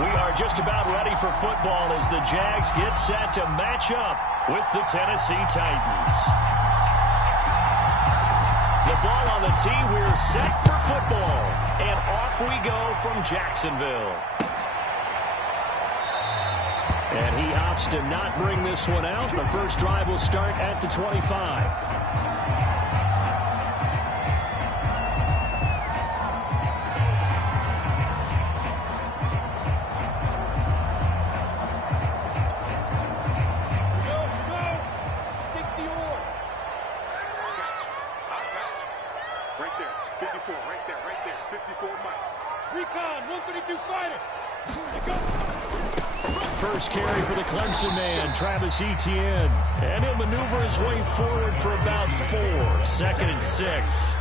We are just about ready for football as the Jags get set to match up with the Tennessee Titans. The ball on the tee, we're set for football. And off we go from Jacksonville. And he opts to not bring this one out. The first drive will start at the 25. First carry for the Clemson man, Travis Etienne. And he'll maneuver his way forward for about 4. 2nd and 6.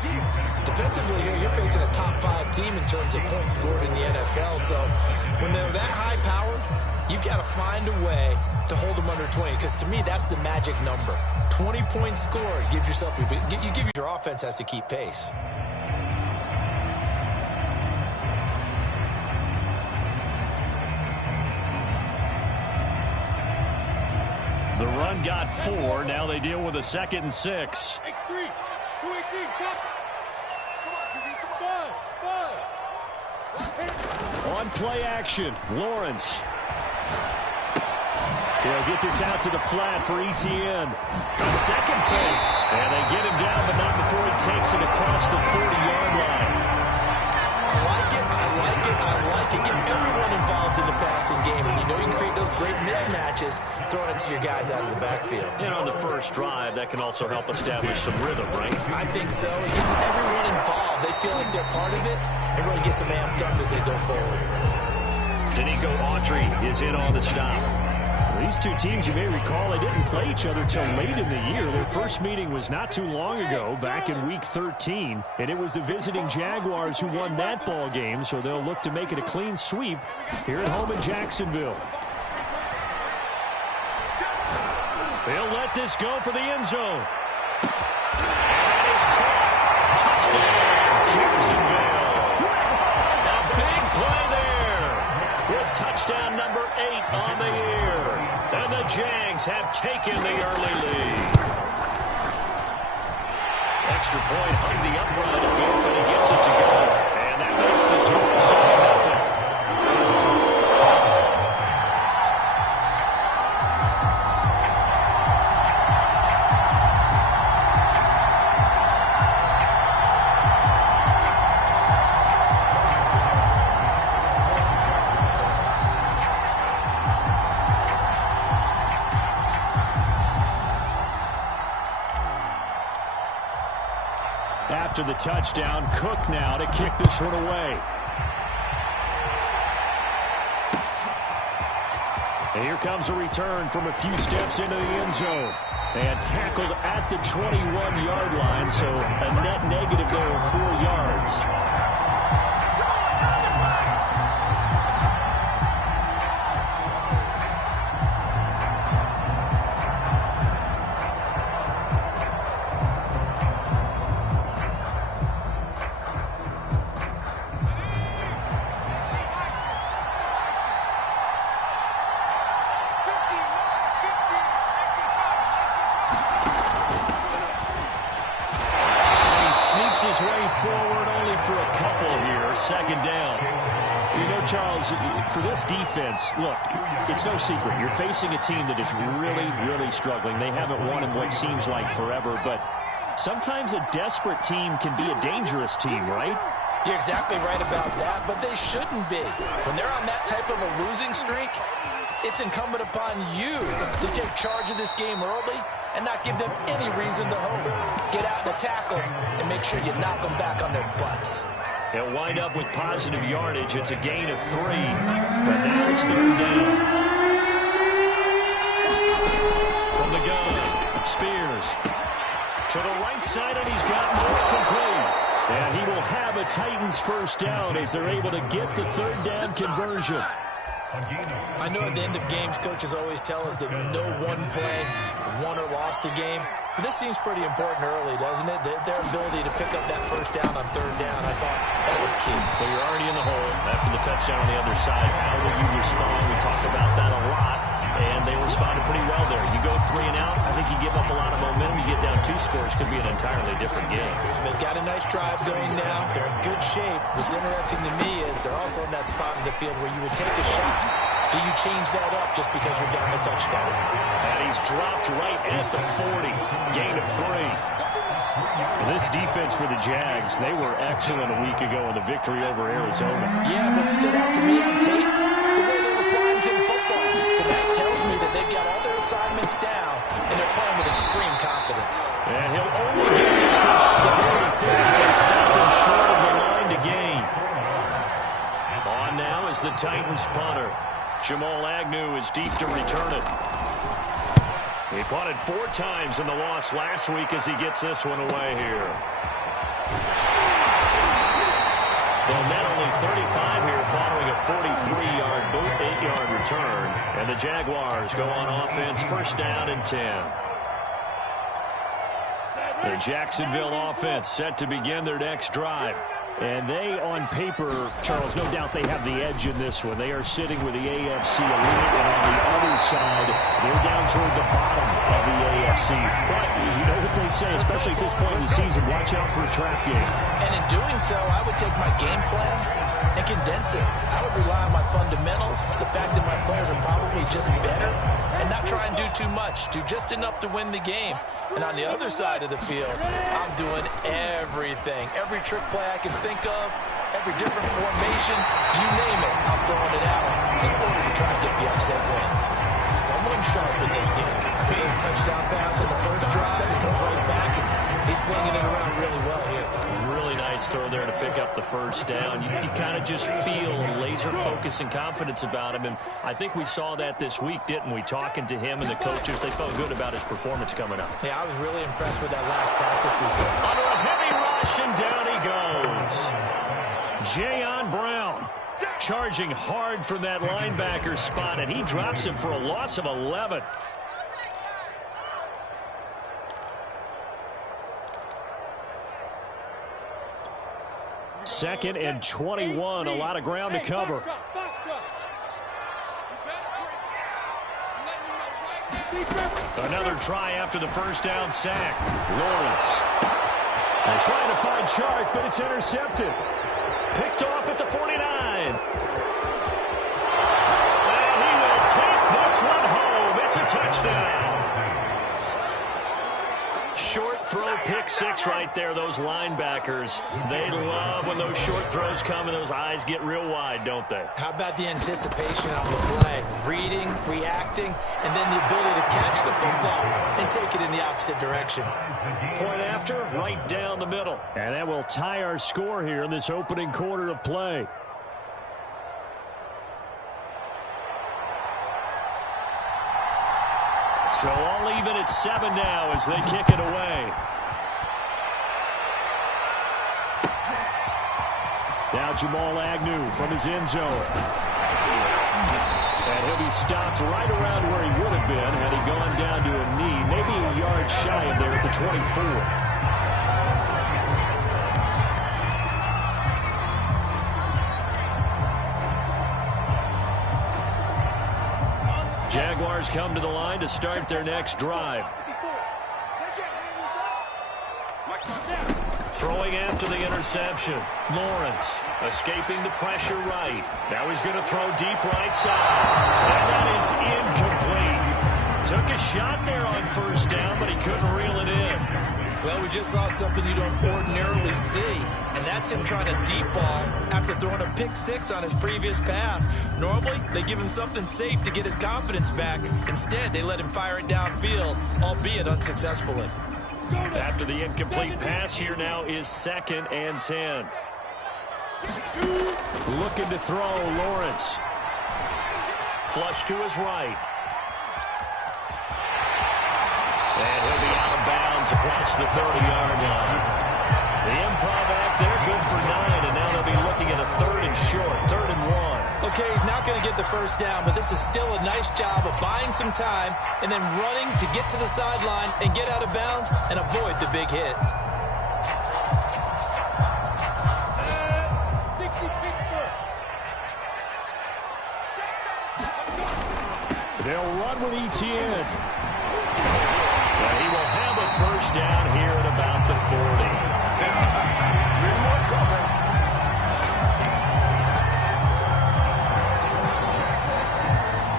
Defensively here, you're facing a top 5 team in terms of points scored in the NFL. So when they're that high-powered, you've got to find a way to hold them under 20. Because to me, that's the magic number. 20 points scored gives yourself, your offense has to keep pace. The run got 4. Now they deal with a 2nd and 6. X3, 218, chop. On play action, Lawrence. He'll get this out to the flat for Etienne. A second fake. And they get him down, but not before he takes it across the 40-yard line. I like it. Get everyone involved in the passing game. And you know you can create those great mismatches throwing it to your guys out of the backfield. And on the first drive, that can also help establish some rhythm, right? I think so. It gets everyone involved. They feel like they're part of it. It really gets them amped up as they go forward. Danico Autry is in on the stop. These two teams, you may recall, they didn't play each other till late in the year. Their first meeting was not too long ago, back in Week 13. And it was the visiting Jaguars who won that ball game, so they'll look to make it a clean sweep here at home in Jacksonville. They'll let this go for the end zone. And that is caught. Touchdown, Jacksonville. A big play there with touchdown number 8 on the year. And the Jags have taken the early lead. Extra point hung the upright up here, but he gets it to go. And that makes the score 7-0. After the touchdown, Cook now to kick this one away. And here comes a return from a few steps into the end zone. And tackled at the 21-yard line, so a net negative there of 4 yards. His way forward only for a couple here. 2nd down. You know, Charles, for this defense, look, it's no secret. You're facing a team that is really, really struggling. They haven't won in what seems like forever, but sometimes a desperate team can be a dangerous team, right? You're exactly right about that, but they shouldn't be. When they're on that type of a losing streak, it's incumbent upon you to take charge of this game early and not give them any reason to hope. Get out and tackle and make sure you knock them back on their butts. They'll wind up with positive yardage. It's a gain of 3, but now it's 3rd down. From the gun, Spears to the right side, and he's got more complete. And he will have a Titans first down as they're able to get the 3rd down conversion. I know at the end of games, coaches always tell us that no one play won or lost a game. This seems pretty important early, doesn't it? Their ability to pick up that first down on third down, I thought that was key. Well, you're already in the hole after the touchdown on the other side. How will you respond? We talk about that a lot, and they responded pretty well there. You go 3 and out, I think you give up a lot of momentum. You get down 2 scores, could be an entirely different game. So they've got a nice drive going now. They're in good shape. What's interesting to me is they're also in that spot in the field where you would take a shot. Do you change that up just because you're down a touchdown? And he's dropped right at the 40. Gain of 3. This defense for the Jags, they were excellent a week ago in the victory over Arizona. Yeah, what stood out to me on tape, the way they were flying to the football. So that tells me that they've got all their assignments down, and they're playing with extreme confidence. And he'll only get this to about the 35, so stop him short of the line to gain. On now is the Titans punter. Jamal Agnew is deep to return it. He punted 4 times in the loss last week as he gets this one away here. They'll net only 35 here following a 43-yard, 8-yard return. And the Jaguars go on offense, first down and 10. The Jacksonville offense set to begin their next drive. And they, on paper, Charles, no doubt they have the edge in this one. They are sitting with the AFC elite, and on the other side, they're down toward the bottom of the AFC. But you know what they say, especially at this point in the season, watch out for a trap game. And in doing so, I would take my game plan and condense it. I would rely on my fundamentals, the fact that my players are probably just better, and not try and do too much, do just enough to win the game. And on the other side of the field, I'm doing everything. Every trick play I can think of, every different formation, you name it, I'm throwing it out in order to try to get the upset win. Someone sharp in this game. I mean, a touchdown pass on the first drive, it comes right back, and he's flinging it around really well here. Really nice throw there to pick up the first down. You kind of just feel laser focus and confidence about him, and I think we saw that this week, didn't we? Talking to him and the coaches, they felt good about his performance coming up. Yeah, I was really impressed with that last practice we saw. Under a heavy rush, and down he goes. Jayon Brown charging hard from that linebacker spot, and he drops him for a loss of 11. Second and 21, a lot of ground to cover. Another try after the first down sack. Lawrence. They're trying to find Chark, but it's intercepted. Picked off at the 49. And he will take this one home. It's a touchdown. Short throw, pick 6 right there. Those linebackers, they love when those short throws come and those eyes get real wide, don't they? How about the anticipation on the play? Reading, reacting, and then the ability to catch the football and take it in the opposite direction. Point after, right down the middle. And that will tie our score here in this opening quarter of play. So all even at 7 now as they kick it away. Now Jamal Agnew from his end zone. And he'll be stopped right around where he would have been had he gone down to a knee, maybe a yard shy of there at the 24. Jaguars come to the line to start their next drive. Throwing after the interception. Lawrence escaping the pressure right. Now he's going to throw deep right side. And that is incomplete. Took a shot there on first down, but he couldn't reel it in. Well, we just saw something you don't ordinarily see, and that's him trying to deep ball after throwing a pick 6 on his previous pass. Normally, they give him something safe to get his confidence back. Instead, they let him fire it downfield, albeit unsuccessfully. After the incomplete pass, here now is 2nd and 10. Looking to throw, Lawrence. Flush to his right. And he'll be out of bounds across the 30-yard line. The improv act there, good for 9, and now they'll be looking at a 3rd and short, 3rd and 1. Okay, he's not going to get the first down, but this is still a nice job of buying some time and then running to get to the sideline and get out of bounds and avoid the big hit. They'll run with Etienne. And he will have a first down here at about the 40.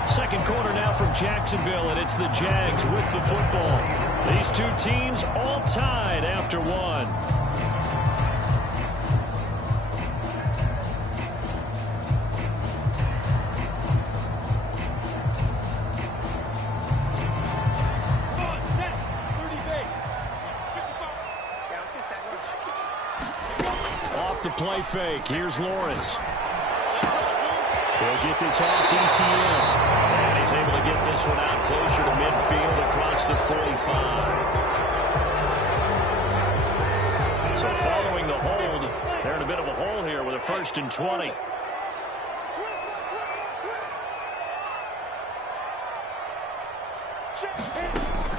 Second quarter now from Jacksonville, and it's the Jags with the football. These two teams all tied after one. The play fake. Here's Lawrence. He'll get this off to Etienne. And he's able to get this one out closer to midfield across the 45. So following the hold, they're in a bit of a hole here with a 1st and 20.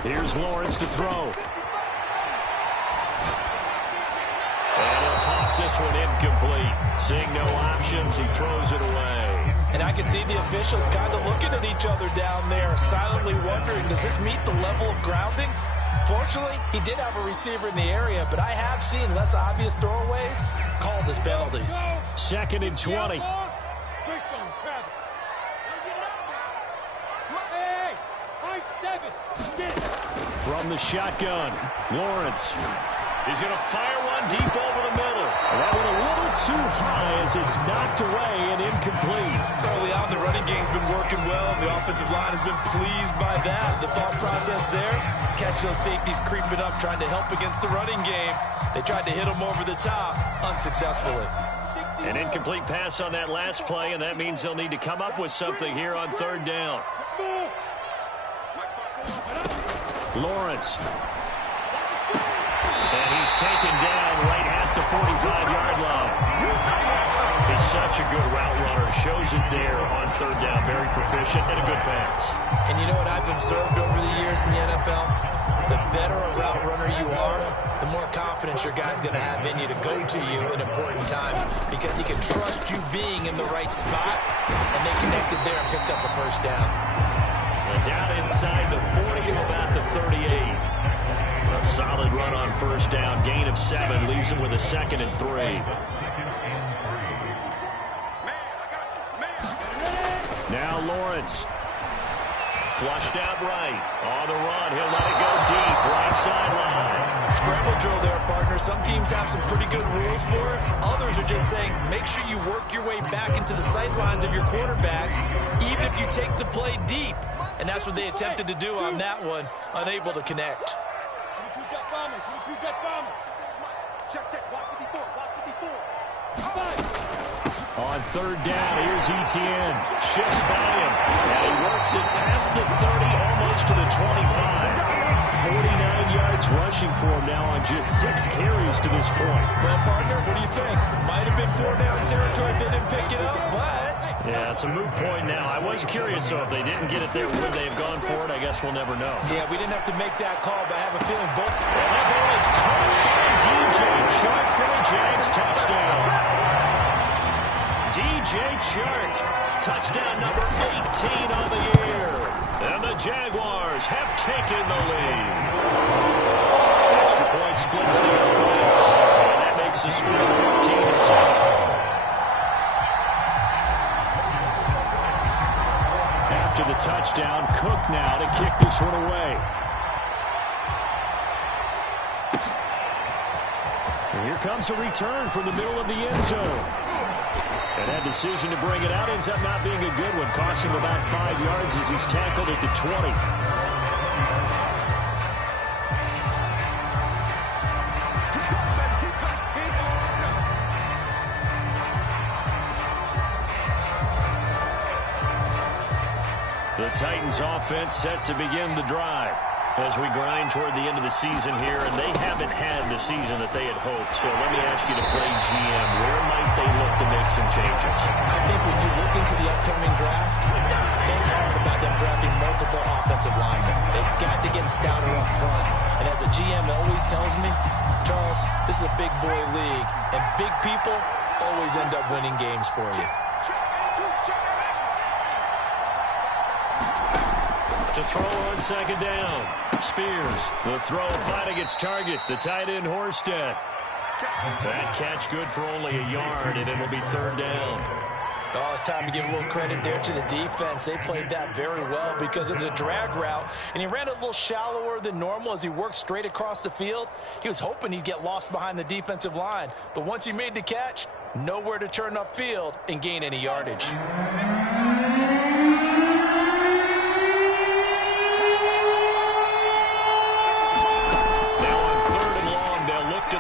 Here's Lawrence to throw. Toss this one incomplete. Seeing no options, he throws it away. And I can see the officials kind of looking at each other down there, silently wondering, does this meet the level of grounding? Fortunately, he did have a receiver in the area, but I have seen less obvious throwaways called as penalties. 2nd and 20. From the shotgun, Lawrence. He's going to fire one deep over the middle. That one a little too high as it's knocked away and incomplete. Early on, the running game's been working well, and the offensive line has been pleased by that. The thought process there, catch those safeties creeping up, trying to help against the running game. They tried to hit them over the top, unsuccessfully. An incomplete pass on that last play, and that means they'll need to come up with something here on 3rd down. Lawrence. And he's taken down right at the 45-yard line. He's such a good route runner. Shows it there on 3rd down. Very proficient and a good pass. And you know what I've observed over the years in the NFL? The better a route runner you are, the more confidence your guy's going to have in you to go to you in important times because he can trust you being in the right spot, and they connected there and picked up a first down. And down inside the 40 to about the 38. A solid run on 1st down. Gain of 7 leaves him with a 2nd and 3. Now Lawrence. Flushed out right. On the run. He'll let it go deep. Right sideline. Scramble drill there, partner. Some teams have some pretty good rules for it. Others are just saying, make sure you work your way back into the sight lines of your quarterback, even if you take the play deep. And that's what they attempted to do on that one. Unable to connect. On 3rd down, here's Etienne. Shifts by him. And he works it past the 30, almost to the 25. 49 yards rushing for him now on just 6 carries to this point. Well, partner, what do you think? Might have been 4-down territory if they didn't pick it up, but... Yeah, it's a moot point now. I was curious, so if they didn't get it there, would they have gone for it? I guess we'll never know. Yeah, we didn't have to make that call, but I have a feeling both... And that ball is caught by DJ Chark for the Jags touchdown. DJ Chark, touchdown number 18 on the year. And the Jaguars have taken the lead. Extra point splits the points, and that makes the score 14-7. After the touchdown, Cook now to kick this one away. And here comes a return from the middle of the end zone. And that decision to bring it out ends up not being a good one, costing about 5 yards as he's tackled at the 20. The Titans offense set to begin the drive. As we grind toward the end of the season here, and they haven't had the season that they had hoped. So let me ask you to play GM. Where might they look to make some changes? I think when you look into the upcoming draft, think hard about them drafting multiple offensive linemen. They've got to get stouter up front. And as a GM always tells me, Charles, this is a big boy league, and big people always end up winning games for you. To throw on second down. Spears. The throw finding its target. The tight end, Horsted. That catch good for only a yard, and it'll be third down. Oh, it's time to give a little credit there to the defense. They played that very well because it was a drag route, and he ran it a little shallower than normal as he worked straight across the field. He was hoping he'd get lost behind the defensive line, but once he made the catch, nowhere to turn upfield and gain any yardage.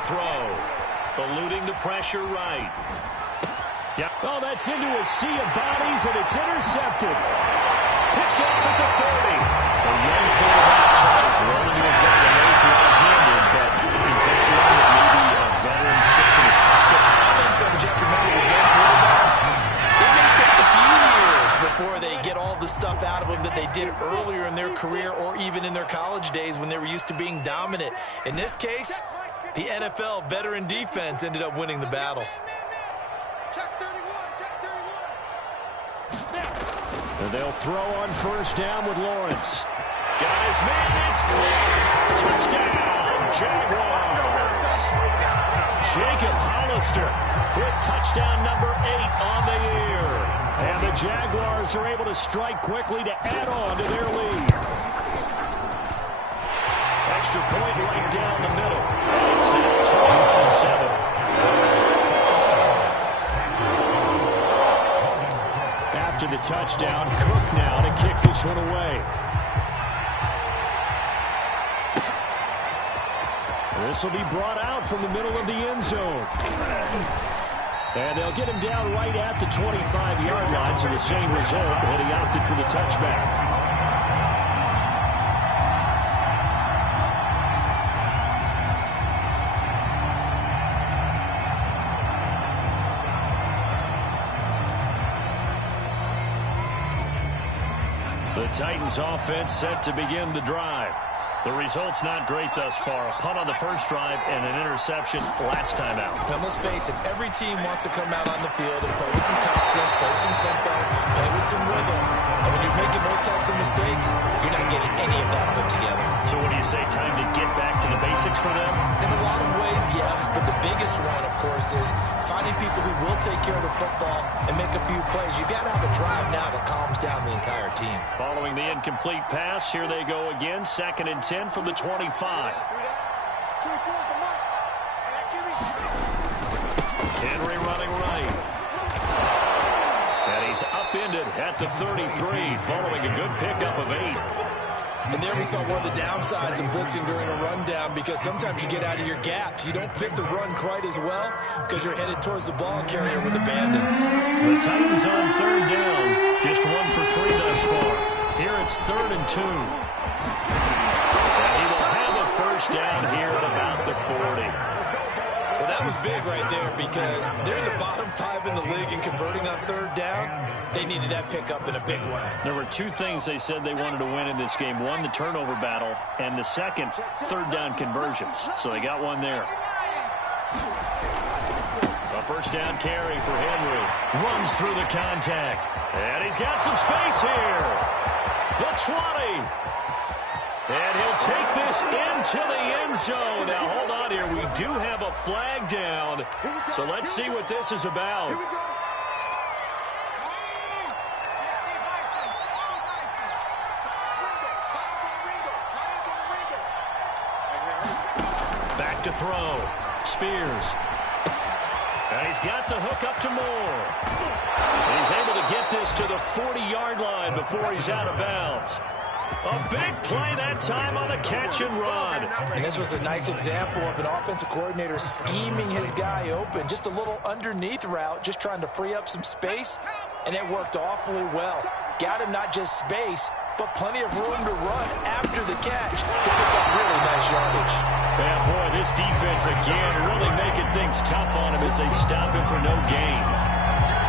Throw. Eluding the pressure right. Yeah. Oh, that's into a sea of bodies, and it's intercepted. Picked off at the 30. A young quarterback tries to run into his right. I know he's right-handed, but is that one that maybe a veteran sticks in his pocket? I think so, Jeff. Remember, with young quarterbacks, it may take a few years before they get all the stuff out of them that they did earlier in their career or even in their college days when they were used to being dominant. In this case, the NFL veteran defense ended up winning the battle. And they'll throw on first down with Lawrence. Got his man, it's caught. Touchdown, Jaguars. Jacob Hollister with touchdown number 8 on the year. And the Jaguars are able to strike quickly to add on to their lead. Extra point right down the middle. It's now 21-7. After the touchdown, Cook now to kick this one away. This will be brought out from the middle of the end zone. And they'll get him down right at the 25-yard line, so the same result, but he opted for the touchback. The Titans offense set to begin the drive. The result's not great thus far. A punt on the first drive and an interception last time out. Now, let's face it, every team wants to come out on the field and play with some confidence, play some tempo, play with some rhythm. And when you're making those types of mistakes, you're not getting any of that put together. So what do you say, time to get back to the basics for them? In a lot of ways, yes, but the biggest one, of course, is finding people who will take care of the football and make a few plays. You've got to have a drive now that calms down the entire team. Following the incomplete pass, here they go again, 2nd and 10 from the 25. Henry running right. And he's upended at the 33, following a good pickup of 8. And there we saw one of the downsides of blitzing during a rundown, because sometimes you get out of your gaps. You don't fit the run quite as well because you're headed towards the ball carrier with abandon. The Titans on 3rd down. Just 1 for 3 thus far. Here it's 3rd and 2. And he will have a first down here at about the 40. Well, that was big right there, because they're in the bottom 5 in the league and converting on 3rd down. They needed that pickup in a big way. There were 2 things they said they wanted to win in this game. One, the turnover battle, and the second, 3rd down conversions. So they got one there. A first down carry for Henry. Runs through the contact. And he's got some space here. The 20. And he'll take this into the end zone. Now, hold on here. We do have a flag down. So let's see what this is about. Back to throw. Spears. And he's got the hook up to Moore. And he's able to get this to the 40-yard line before he's out of bounds. A big play that time on the catch and run. And this was a nice example of an offensive coordinator scheming his guy open. Just a little underneath route, just trying to free up some space, and it worked awfully well. Got him not just space, but plenty of room to run after the catch to pick up really nice yardage. Yeah, boy, this defense again really making things tough on him as they stop him for no gain.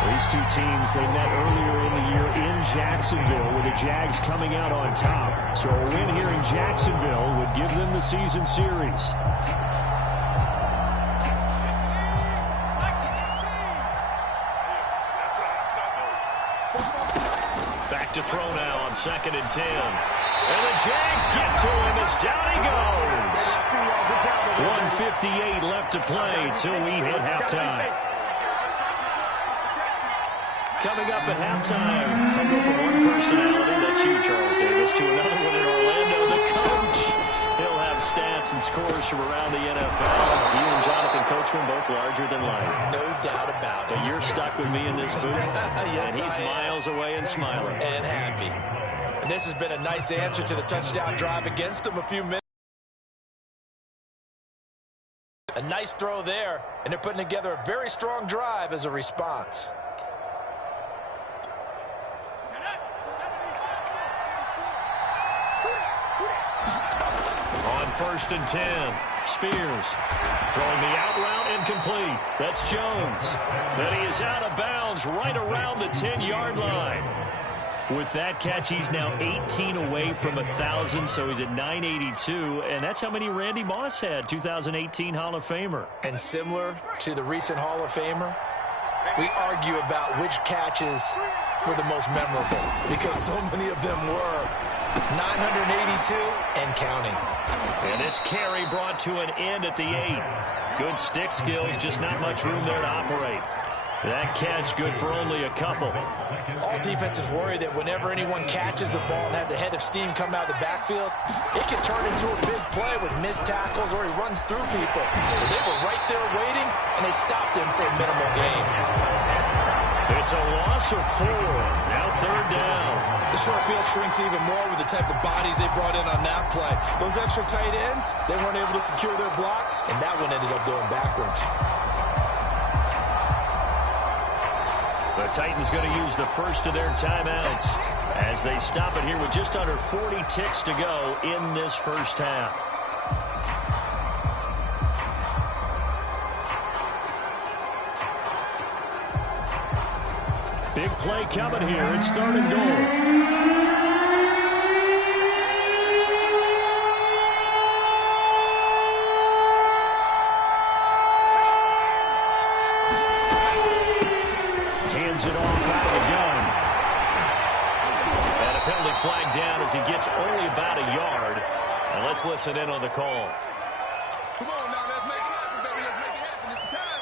These two teams, they met earlier in the year in Jacksonville with the Jags coming out on top. So a win here in Jacksonville would give them the season series. Back to throw now on 2nd and 10. And the Jags get to him as down he goes. 1:58 left to play till we hit halftime. Coming up at halftime, I'll go from one personality, that's you, Charles Davis, to another one in Orlando, the coach. He'll have stats and scores from around the NFL. You and Jonathan Coachman both larger than life. No doubt about it. But you're stuck with me in this booth, yes, and he's miles away and smiling. And happy. And this has been a nice answer to the touchdown drive against him a few minutes. A nice throw there, and they're putting together a very strong drive as a response. On 1st and 10, Spears throwing the out route incomplete. That's Jones. Then he is out of bounds right around the 10-yard line. With that catch, he's now 18 away from 1,000, so he's at 982, and that's how many Randy Moss had, 2018 Hall of Famer. And similar to the recent Hall of Famer, we argue about which catches were the most memorable because so many of them were. 982 and counting. And this carry brought to an end at the 8. Good stick skills, just not much room there to operate. That catch good for only a couple. All defenses worry that whenever anyone catches the ball and has a head of steam come out of the backfield, it can turn into a big play with missed tackles or he runs through people. But they were right there waiting, and they stopped him for a minimal gain. It's a loss of 4. Now 3rd down. The short field shrinks even more with the type of bodies they brought in on that play. Those extra tight ends, they weren't able to secure their blocks, and that one ended up going backwards. The Titans going to use the first of their timeouts as they stop it here with just under 40 ticks to go in this first half. Big play coming here. It's 3rd and goal. Hands it off out of the gun. And a penalty flag down as he gets only about a yard. And let's listen in on the call. Come on now, let's make it happen, baby. Let's make it happen. It's the time.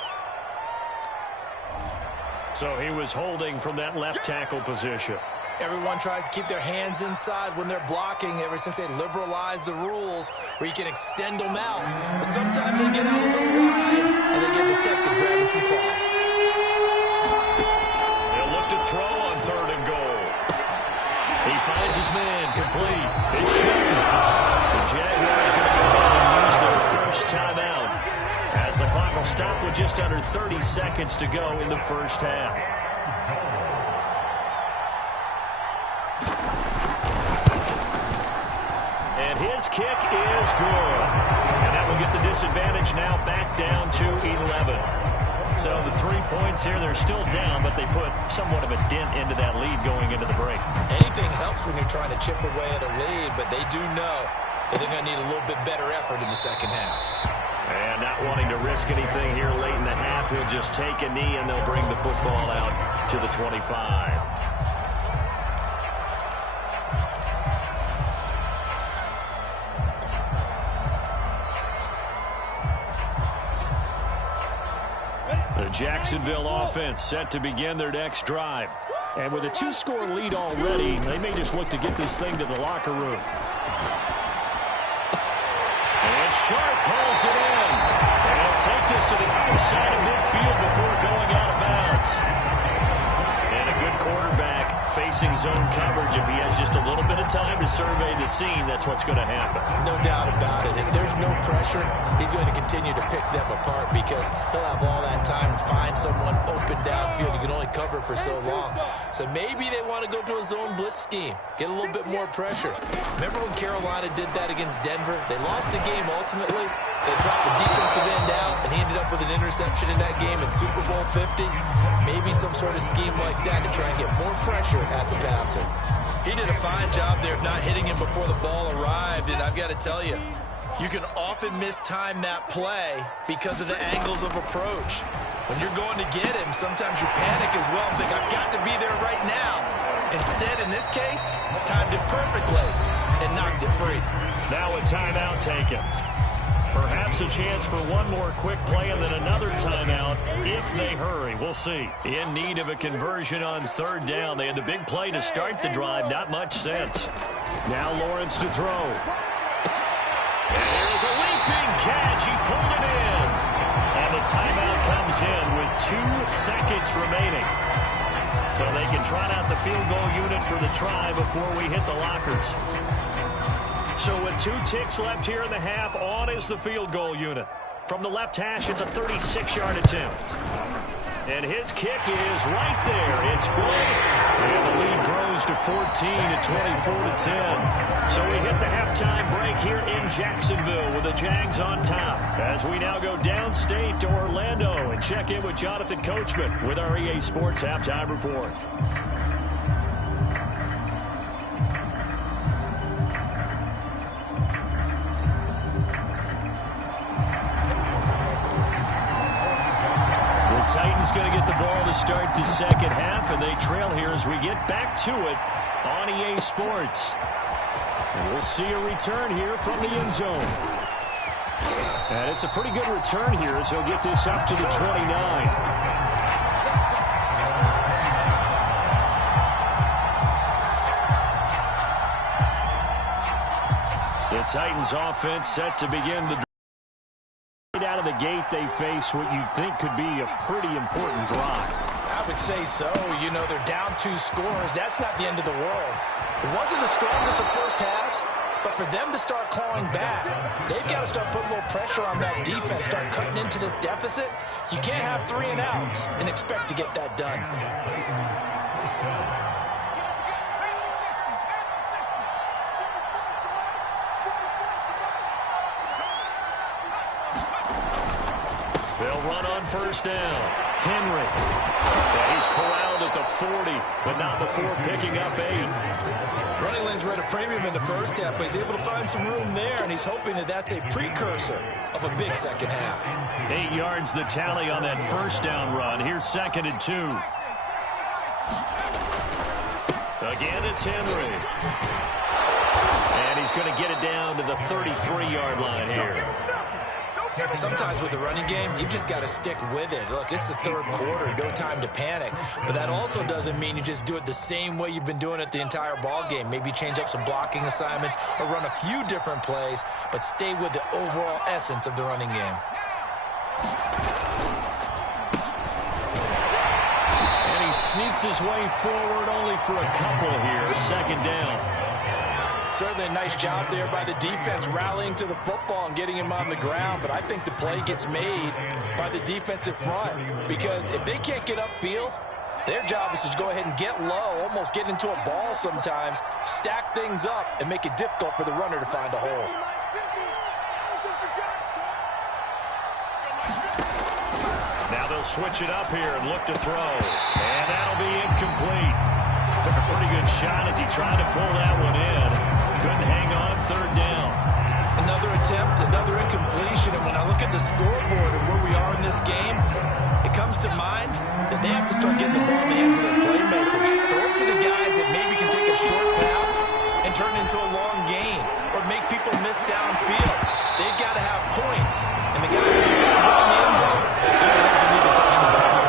So he was holding from that left tackle position. Everyone tries to keep their hands inside when they're blocking ever since they liberalized the rules where you can extend them out. But sometimes they get out a little wide and they get detected grabbing some cloth. They'll look to throw on 3rd and goal. He finds his man complete. It's shooting. The Jaguars going to go ahead and use their first timeout as the clock will stop with just under 30 seconds to go in the first half. And his kick is good. And that will get the disadvantage now back down to 11. So the 3 points here, they're still down, but they put somewhat of a dent into that lead going into the break. Anything helps when you're trying to chip away at a lead, but they do know that they're going to need a little bit better effort in the second half. And not wanting to risk anything here late in the half, he'll just take a knee and they'll bring the football out to the 25. The Jacksonville offense set to begin their next drive. And with a 2-score lead already, they may just look to get this thing to the locker room. And Sharp pulls it in. And he'll take this to the other side of midfield before going out of bounds. And a good quarterback facing facing zone coverage, if he has just a little bit of time to survey the scene, that's what's going to happen. No doubt about it. If there's no pressure, he's going to continue to pick them apart because he'll have all that time to find someone open downfield. You can only cover for so long. So maybe they want to go to a zone blitz scheme, get a little bit more pressure. Remember when Carolina did that against Denver? They lost the game ultimately. They dropped the defensive end out, and he ended up with an interception in that game in Super Bowl 50. Maybe some sort of scheme like that to try and get more pressure at the passer. He did a fine job there of not hitting him before the ball arrived, and I've got to tell you, you can often mistime that play because of the angles of approach. When you're going to get him, sometimes you panic as well and think, I've got to be there right now. Instead, in this case, timed it perfectly and knocked it free. Now a timeout taken. Perhaps a chance for one more quick play and then another timeout if they hurry. We'll see. In need of a conversion on third down. They had the big play to start the drive. Not much sense. Now Lawrence to throw. And here's a leaping catch. He pulled it in. And the timeout comes in with 2 seconds remaining. So they can trot out the field goal unit for the try before we hit the lockers. So with 2 ticks left here in the half, on is the field goal unit. From the left hash, it's a 36-yard attempt. And his kick is right there. It's good. And the lead grows to 14 at 24-10. So we hit the halftime break here in Jacksonville with the Jags on top. As we now go downstate to Orlando and check in with Jonathan Coachman with our EA Sports Halftime Report. Titans going to get the ball to start the second half, and they trail here as we get back to it on EA Sports. And we'll see a return here from the end zone. And it's a pretty good return here as he'll get this up to the 29. The Titans offense set to begin the out of the gate. They face what you think could be a pretty important drive. I would say so. You know, they're down 2 scores. That's not the end of the world. It wasn't the strongest of first halves, but for them to start clawing back, they've got to start putting a little pressure on that defense, start cutting into this deficit. You can't have 3 and outs and expect to get that done. They'll run on first down. Henry. And he's corralled at the 40, but not before picking up 8. Running lanes were at a premium in the first half, but he's able to find some room there, and he's hoping that that's a precursor of a big second half. 8 yards the tally on that first down run. Here's 2nd and 2. Again, it's Henry. And he's going to get it down to the 33-yard line here. Sometimes with the running game, you've just got to stick with it. Look, it's the third quarter, no time to panic. But that also doesn't mean you just do it the same way you've been doing it the entire ball game. Maybe change up some blocking assignments or run a few different plays, but stay with the overall essence of the running game. And he sneaks his way forward only for a couple here. 2nd down. Certainly a nice job there by the defense rallying to the football and getting him on the ground, but I think the play gets made by the defensive front because if they can't get upfield, their job is to go ahead and get low, almost get into a ball sometimes, stack things up, and make it difficult for the runner to find a hole. Now they'll switch it up here and look to throw, and that'll be incomplete. Took a pretty good shot as he tried to pull that one in. Couldn't hang on, 3rd down. Another attempt, another incompletion, and when I look at the scoreboard and where we are in this game, it comes to mind that they have to start getting the ball in the hands of their playmakers. Throw it to the guys that maybe can take a short pass and turn it into a long gain or make people miss downfield. They've got to have points, and the guys who get in the end zone, they're the ones that need to touch the ball.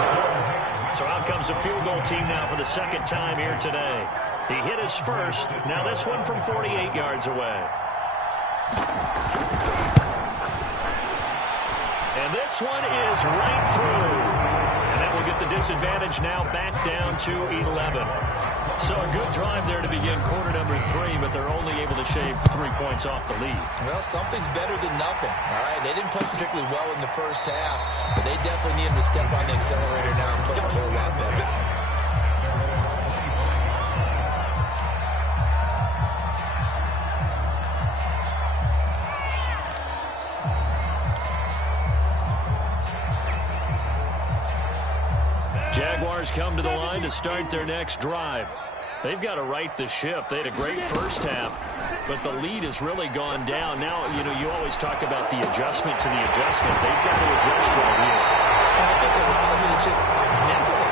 So out comes a field goal team now for the 2nd time here today. He hit his first. Now this one from 48 yards away. And this one is right through. And that will get the disadvantage now back down to 11. So a good drive there to begin quarter number 3, but they're only able to shave 3 points off the lead. Well, something's better than nothing, all right? They didn't play particularly well in the first half, but they definitely need him to step on the accelerator now and play a whole lot better. Jaguars come to the line to start their next drive. They've got to right the ship. They had a great first half, but the lead has really gone down. Now, you always talk about the adjustment to the adjustment. They've got to adjust right here. And I think a lot of it is just mentally.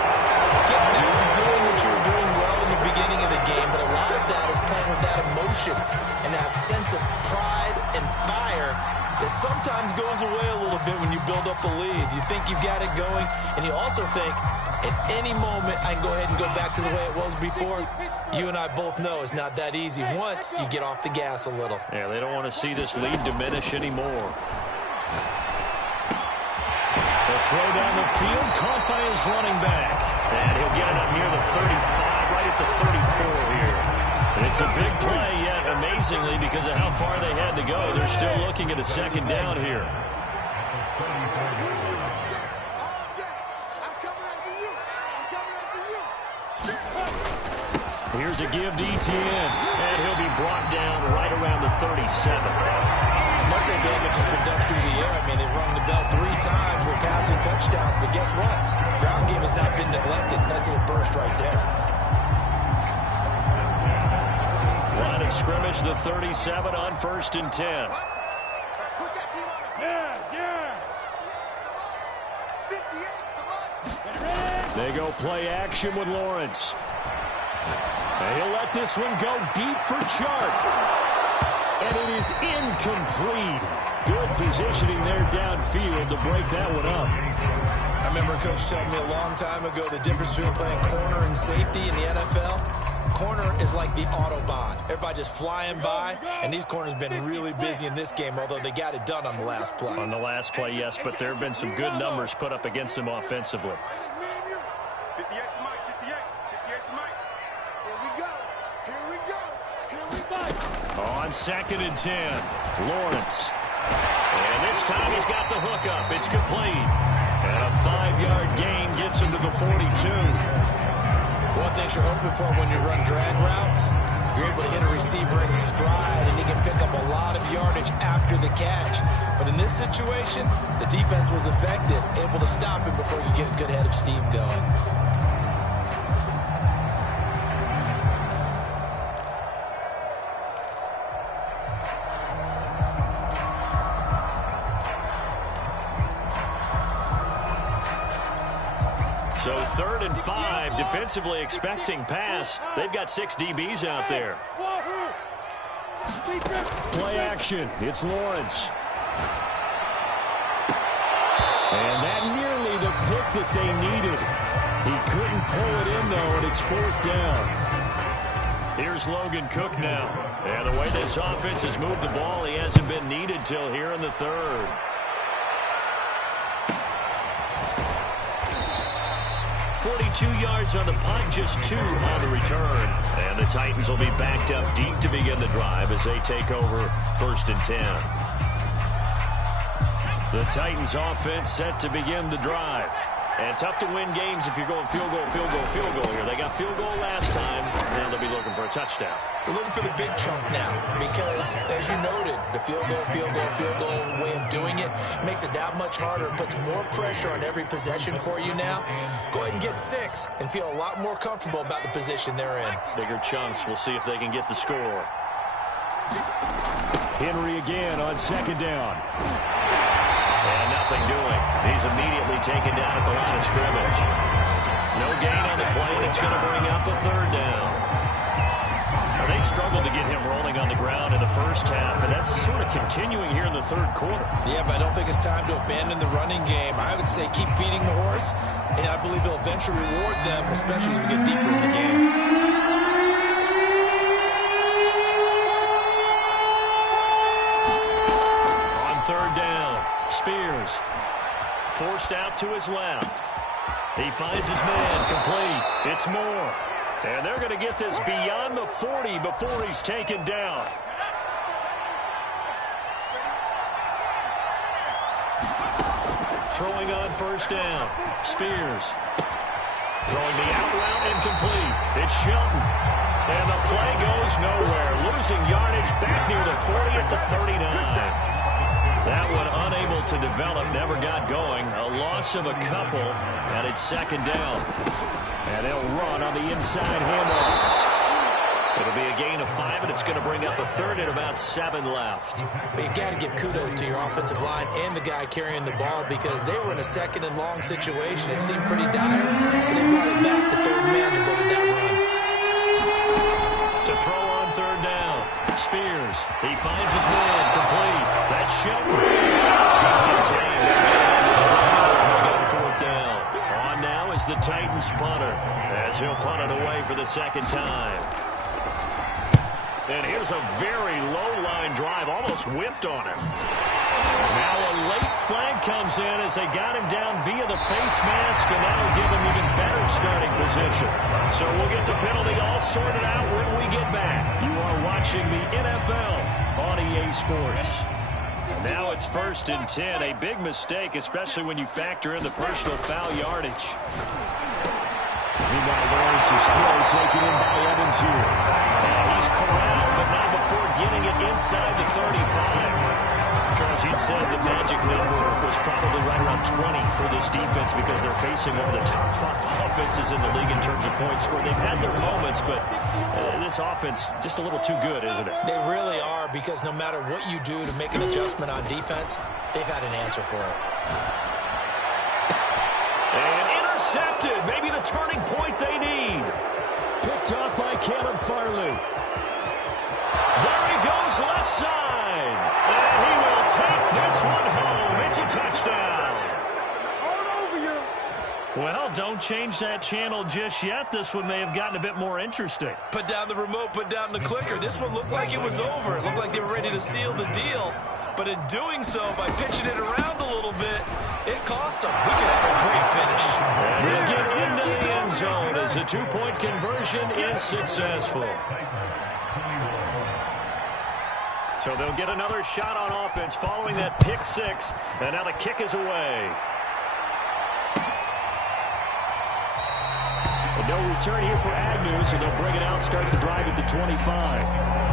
Get back to doing what you were doing well in the beginning of the game, but a lot of that is playing with that emotion and that sense of pride and fire that sometimes goes away a little bit when you build up a lead. You think you've got it going, and you also think, at any moment, I can go ahead and go back to the way it was before. You and I both know it's not that easy once you get off the gas a little. Yeah, they don't want to see this lead diminish anymore. The throw down the field, caught by his running back. And he'll get it up near the 35, right at the 34 here. And it's a big play, yet amazingly, because of how far they had to go, they're still looking at a second down here. Here's a give to Etienne, and he'll be brought down right around the 37. Most of the damage has been done through the air. I mean, they've rung the bell 3 times with passing touchdowns, but guess what? Ground game has not been neglected. Nice little burst right there. Line of scrimmage, the 37 on 1st and 10. They go play action with Lawrence. And he'll let this one go deep for Chark. And it is incomplete. Good positioning there downfield to break that one up. I remember Coach telling me a long time ago the difference between playing corner and safety in the NFL. Corner is like the Autobahn. Everybody just flying by, and these corners have been really busy in this game, although they got it done on the last play. On the last play, yes, but there have been some good numbers put up against them offensively. On 2nd and 10, Lawrence. And this time he's got the hook up. It's complete. And a 5-yard gain gets him to the 42. One thing you're hoping for when you run drag routes, you're able to hit a receiver in stride, and he can pick up a lot of yardage after the catch. But in this situation, the defense was effective, able to stop him before you get a good head of steam going. So 3rd and 5, defensively expecting pass. They've got 6 DBs out there. Play action. It's Lawrence. And that nearly the pick that they needed. He couldn't pull it in, though, and it's 4th down. Here's Logan Cook now. And the way this offense has moved the ball, he hasn't been needed till here in the 3rd. 42 yards on the punt, just 2 on the return. And the Titans will be backed up deep to begin the drive as they take over 1st and 10. The Titans offense set to begin the drive. And tough to win games if you're going field goal, field goal, field goal here. They got field goal last time, and they'll be looking for a touchdown. They're looking for the big chunk now because, as you noted, the field goal, way of doing it makes it that much harder and puts more pressure on every possession for you now. Go ahead and get 6 and feel a lot more comfortable about the position they're in. Bigger chunks. We'll see if they can get the score. Henry again on 2nd down. And nothing doing. He's immediately taken down at the line of scrimmage. No gain on the play, and it's going to bring up a 3rd down. Now, they struggled to get him rolling on the ground in the first half, and that's sort of continuing here in the 3rd quarter. Yeah, but I don't think it's time to abandon the running game. I would say keep feeding the horse, and I believe he'll eventually reward them, especially as we get deeper in the game. On 3rd down, Spears forced out to his left. He finds his man complete. It's Moore. And they're going to get this beyond the 40 before he's taken down. Throwing on first down. Spears. Throwing the out route incomplete. It's Shelton. And the play goes nowhere. Losing yardage back near the 40 at the 39. That one unable to develop. Never got going. A loss of a couple. And it's second down. And they'll run on the inside handoff. It'll be a gain of 5, and it's going to bring up a third and about 7 left. But you got to give kudos to your offensive line and the guy carrying the ball because they were in a second and long situation. It seemed pretty dire, but they brought it back to third manageable with that run. To throw on third down. Spears. He finds his man. Complete. That's Shelton. Fourth down. On now is the Titans punter as he'll punt it away for the second time. And here's a very low-line drive, almost whiffed on him. Now a late flag comes in as they got him down via the face mask, and that'll give him even better starting position. So we'll get the penalty all sorted out when we get back. You are watching the NFL on EA Sports. Now it's 1st and 10, a big mistake, especially when you factor in the personal foul yardage. Meanwhile, Lawrence's throw taken in by Evans here. And he's corralled, but not before getting it inside the 35. Charles, you'd said the magic number was probably right around 20 for this defense because they're facing one of the top 5 offenses in the league in terms of points scored. They've had their moments, but this offense just a little too good, isn't it? They really are because no matter what you do to make an adjustment on defense, they've had an answer for it. Intercepted, maybe the turning point they need. Picked off by Caleb Farley. There he goes left side. And he will take this one home. It's a touchdown. Well, don't change that channel just yet. This one may have gotten a bit more interesting. Put down the remote, put down the clicker. This one looked like it was over. It looked like they were ready to seal the deal. But in doing so, by pitching it around a little bit, it cost them. We could have a great finish. And he'll get into the end zone as a 2-point conversion is successful. So they'll get another shot on offense following that pick 6. And now the kick is away. And no return here for Agnew, so they'll bring it out, start the drive at the 25.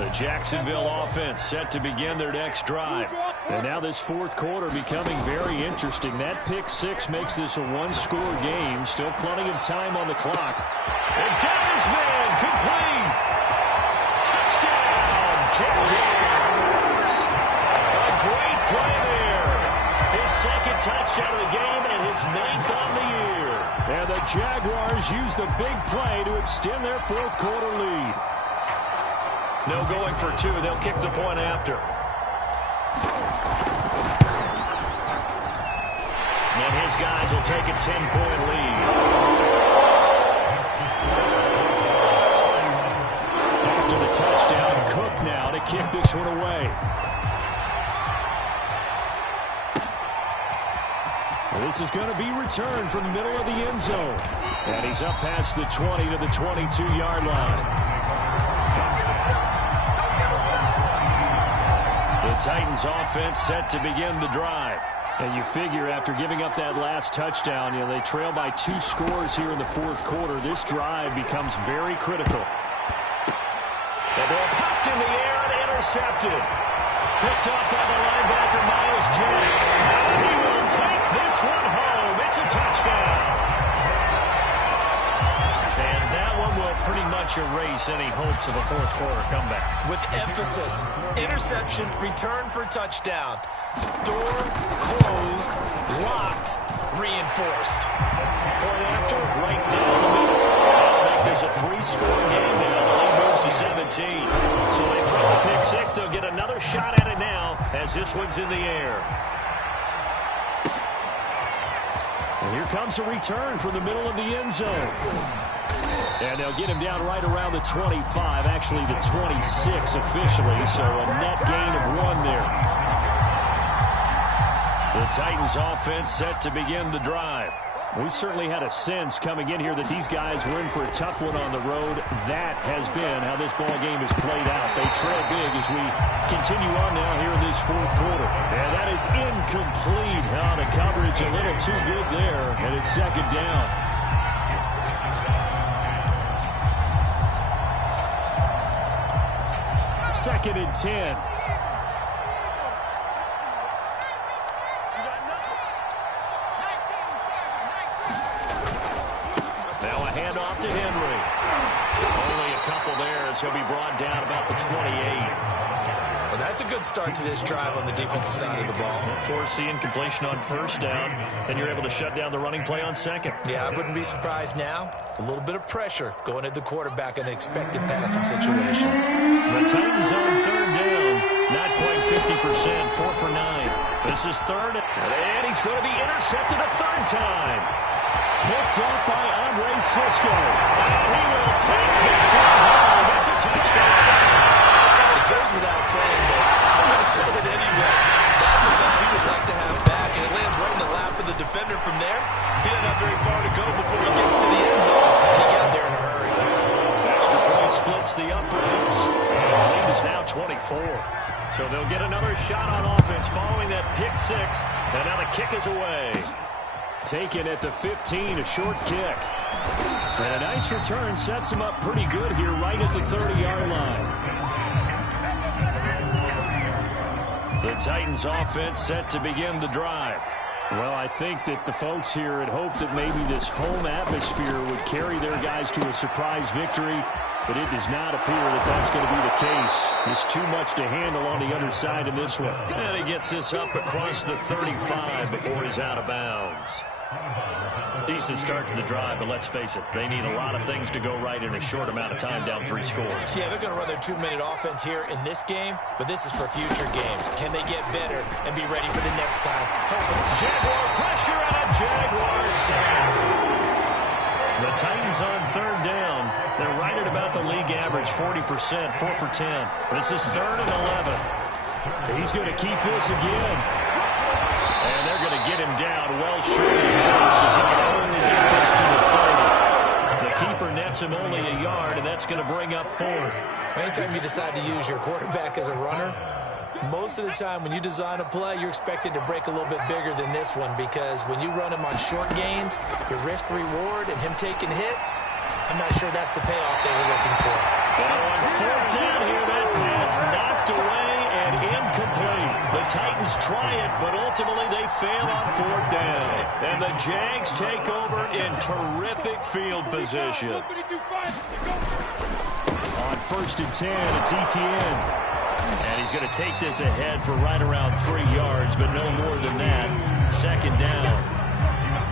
The Jacksonville offense set to begin their next drive. And now this fourth quarter becoming very interesting. That pick 6 makes this a one-score game. Still plenty of time on the clock. And got his man complete. Touchdown, Jaguars. A great play there. His second touchdown of the game and his 9th on the year. And the Jaguars use the big play to extend their fourth quarter lead. No going for 2. They'll kick the point after. And his guys will take a 10-point lead. After the touchdown, Cook now to kick this one away. This is going to be returned from the middle of the end zone. And he's up past the 20 to the 22-yard line. The Titans offense set to begin the drive. And you figure after giving up that last touchdown, they trail by 2 scores here in the fourth quarter. This drive becomes very critical. The ball popped in the air and intercepted. Picked up by the linebacker, Miles Jack. And he will take this one home. It's a touchdown. And that one will pretty much erase any hopes of a fourth quarter comeback. With emphasis, interception, return for touchdown. Door closed, locked, reinforced. Point after, right down the middle. That'll make this a 3-score game now. The lead moves to 17. So they throw the pick 6. They'll get another shot at it now as this one's in the air. And here comes a return from the middle of the end zone. And they'll get him down right around the 25, actually the 26 officially, so a net gain of 1 there. The Titans offense set to begin the drive. We certainly had a sense coming in here that these guys were in for a tough one on the road. That has been how this ball game has played out. They trail big as we continue on now here in this fourth quarter. And that is incomplete. Oh, the coverage a little too good there, and it's second down. Second and 10. To Henry. Only a couple there as he'll be brought down about the 28. Well, that's a good start to this drive on the defensive side of the ball. Forcing completion on first down. Then you're able to shut down the running play on second. Yeah, I wouldn't be surprised now. A little bit of pressure going at the quarterback in an expected passing situation. The Titans on third down. Not quite 50%. 4 for 9. This is third. And he's going to be intercepted a third time. Picked up by Andre Cisco. And he will take this one home. It's a touchdown. It goes without saying, but I'm going to say it anyway. That's a ball he would like to have back, and it lands right in the lap of the defender from there. He doesn't have very far to go before he gets to the end zone, and he got there in a hurry. Extra point splits the uprights. And the lead is now 24. So they'll get another shot on offense following that pick six. And now the kick is away. Taken at the 15, a short kick. And a nice return sets him up pretty good here right at the 30-yard line. The Titans offense set to begin the drive. Well, I think that the folks here had hoped that maybe this home atmosphere would carry their guys to a surprise victory, but it does not appear that that's going to be the case. There's too much to handle on the other side in this one. And he gets this up across the 35 before he's out of bounds. Decent start to the drive, but let's face it, they need a lot of things to go right in a short amount of time down 3 scores. Yeah, they're going to run their 2-minute offense here in this game, but this is for future games. Can they get better and be ready for the next time? Jaguar pressure and a Jaguar sack. The Titans on third down. They're right at about the league average, 40%, 4 for 10. This is third and 11. He's going to keep this again. And they're going to get him down well short of the first as he can only get this to the 30. The keeper nets him only a yard, and that's going to bring up fourth. Anytime you decide to use your quarterback as a runner, most of the time when you design a play, you're expected to break a little bit bigger than this one, because when you run him on short gains, your risk-reward and him taking hits, I'm not sure that's the payoff they were looking for. Well, on fourth down here, that pass knocked away and incomplete. The Titans try it, but ultimately they fail on fourth down. And the Jags take over in terrific field position. On first and 10, it's ETN. And he's going to take this ahead for right around 3 yards, but no more than that. Second down.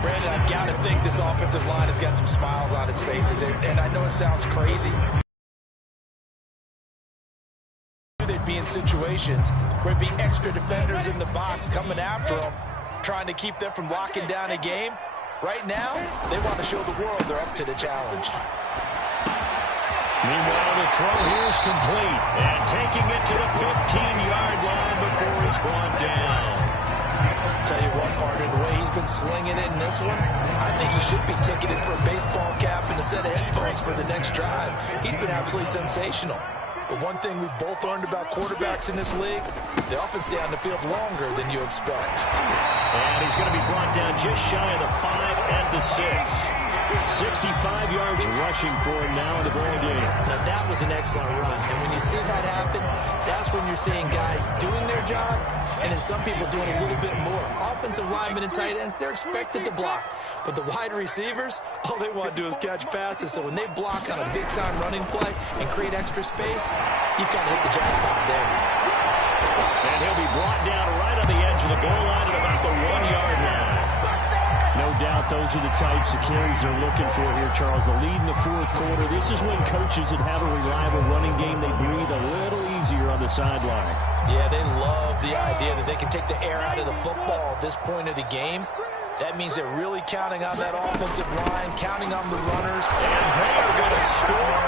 Brandon, I've got to think this offensive line has got some smiles on its faces, and I know it sounds crazy. They'd be in situations where there'd be extra defenders in the box coming after them, trying to keep them from locking down a game. Right now, they want to show the world they're up to the challenge. Meanwhile, the throw here is complete, and taking it to the 15-yard line before he's brought down. Tell you what, partner, the way he's been slinging it in this one, I think he should be ticketed for a baseball cap and a set of headphones for the next drive. He's been absolutely sensational. But one thing we've both learned about quarterbacks in this league, they often stay on the field longer than you expect. And he's going to be brought down just shy of the 5 at the 6. 65 yards rushing for him now in the ball game. Now, that was an excellent run. And when you see that happen, that's when you're seeing guys doing their job and then some people doing a little bit more. Offensive linemen and tight ends, they're expected to block. But the wide receivers, all they want to do is catch passes. So when they block on a big-time running play and create extra space, you've got to hit the jackpot there. And he'll be brought down right on the edge of the goal line at about the 1-yard line. No doubt those are the types of carries they're looking for here, Charles. The lead in the fourth quarter. This is when coaches that have a reliable running game, they breathe a little easier on the sideline. Yeah, they love the idea that they can take the air out of the football at this point of the game. That means they're really counting on that offensive line, counting on the runners. And they are going to score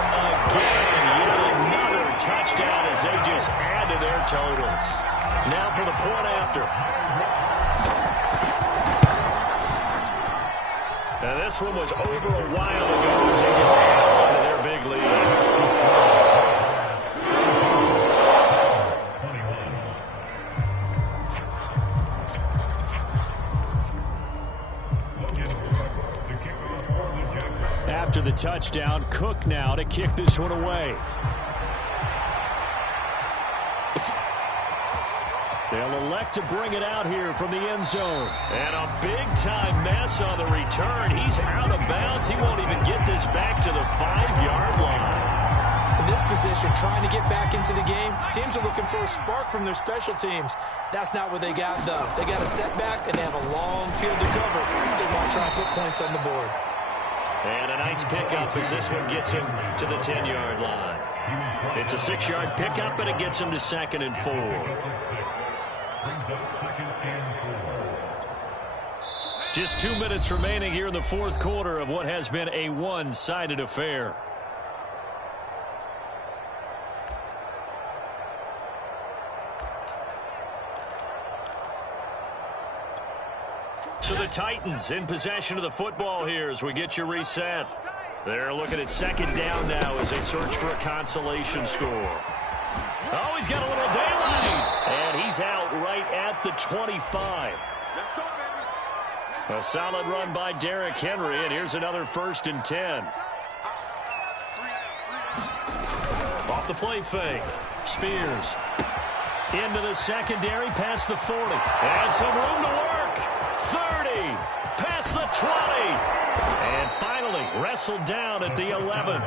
again. Yet another touchdown as they just add to their totals. Now for the point after. Now, this one was over a while ago as they just add on to their big lead. After the touchdown, Cook now to kick this one away. They'll elect to bring it out here from the end zone. And a big-time mess on the return. He's out of bounds. He won't even get this back to the 5-yard line. In this position, trying to get back into the game, teams are looking for a spark from their special teams. That's not what they got, though. They got a setback, and they have a long field to cover. They want to try and put points on the board. And a nice pickup as this one gets him to the 10-yard line. It's a 6-yard pickup, and it gets him to 2nd and 4. Just 2 minutes remaining here in the fourth quarter of what has been a one-sided affair. So the Titans in possession of the football here as we get you reset. They're looking at 2nd down now as they search for a consolation score. Oh, he's got a little daylight. And he's out right at the 25. A solid run by Derrick Henry, and here's another 1st and 10. Off the play fake. Spears. Into the secondary, past the 40. And some room to work. 30. Past the 20. And finally, wrestled down at the 11.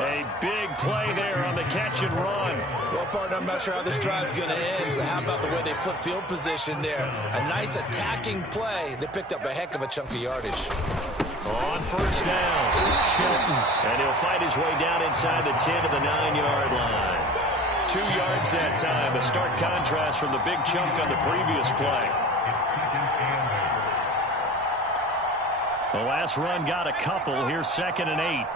A big play there on the catch and run. Well, partner, I'm not sure how this drive's going to end, but how about the way they flip field position there? A nice attacking play. They picked up a heck of a chunk of yardage. On 1st down, Shelton. And he'll fight his way down inside the 10 to the 9-yard line. 2 yards that time. A stark contrast from the big chunk on the previous play. The last run got a couple. Here's 2nd and 8.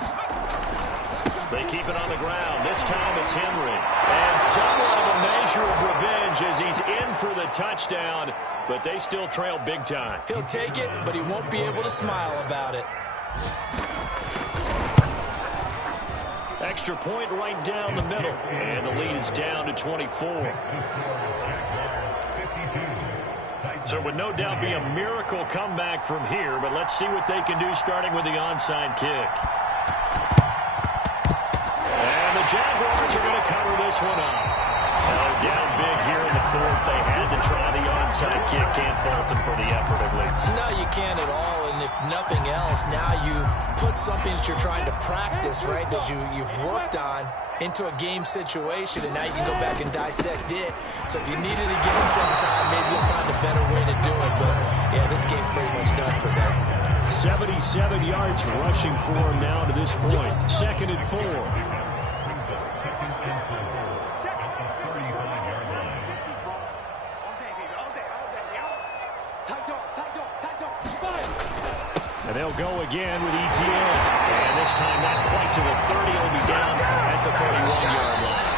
They keep it on the ground. This time it's Henry. And somewhat of a measure of revenge as he's in for the touchdown, but they still trail big time. He'll take it, but he won't be able to smile about it. Extra point right down the middle. And the lead is down to 24. So it would no doubt be a miracle comeback from here, but let's see what they can do starting with the onside kick. And the Jaguars are going to cover this one up. Now down big here in the fourth. They had to try the onside kick. Can't fault them for the effort at least. No, you can't at all. And if nothing else, now you've put something that you're trying to practice, right, that you've worked on into a game situation, and now you can go back and dissect it. So if you need it again sometime, maybe you'll find a better way to do it. But, yeah, this game's pretty much done for them. 77 yards rushing for him now to this point. 2nd and 4. And they'll go again with ETN. And this time not quite to the 30. He'll be down at the 31-yard line.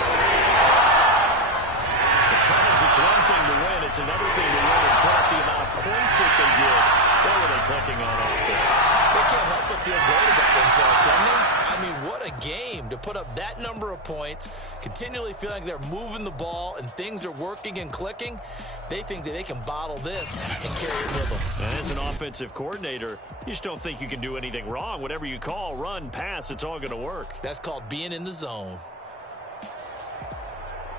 The trouble is it's one thing to win. It's another thing to win and put up the amount of points that they did. What were they clicking on offense? They can't help but feel great about themselves, can they? I mean, what a game to put up that number of points, continually feeling like they're moving the ball and things are working and clicking. They think that they can bottle this and carry it with them. And as an offensive coordinator, you just don't think you can do anything wrong. Whatever you call, run, pass, it's all going to work. That's called being in the zone.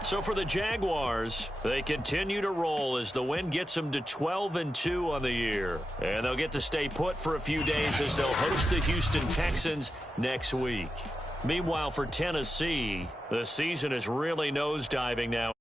So for the Jaguars, they continue to roll as the win gets them to 12-2 on the year. And they'll get to stay put for a few days as they'll host the Houston Texans next week. Meanwhile, for Tennessee, the season is really nosediving now.